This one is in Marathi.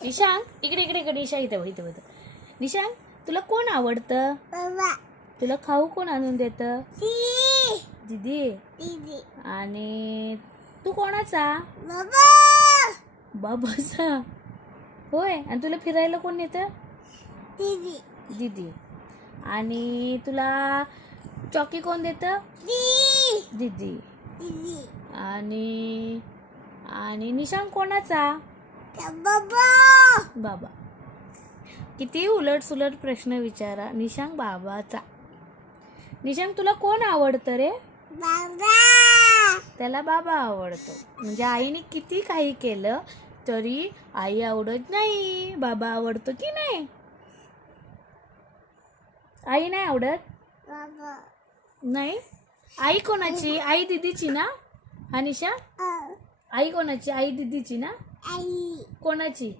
निशांक इकडे इकडे इकडे निशा इथे इथे इथे. निशांक तुला कोण आवडतं? तुला खाऊ कोण आणून देतं? दीदी. आणि तू कोणाचा? बाबाचा. होय. आणि तुला फिरायला कोण नेतं? दीदी. आणि तुला चॉकी कोण देतं? दीदी. आणि आणि निशांक कोणाचा? बाबा. किती उलट सुलट प्रश्न विचारा. निशांक बाबाचा. निशांक तुला कोण आवडतं रे? त्याला बाबा आवडतो. म्हणजे आईने किती काही केलं तरी आई आवडत नाही. बाबा आवडतो की नाही? आई नाही आवडत? नाही. आई कोणाची? आई दीदीची ना? हा निशा? आई कोणाची? आई दीदीची ना? कोणाची?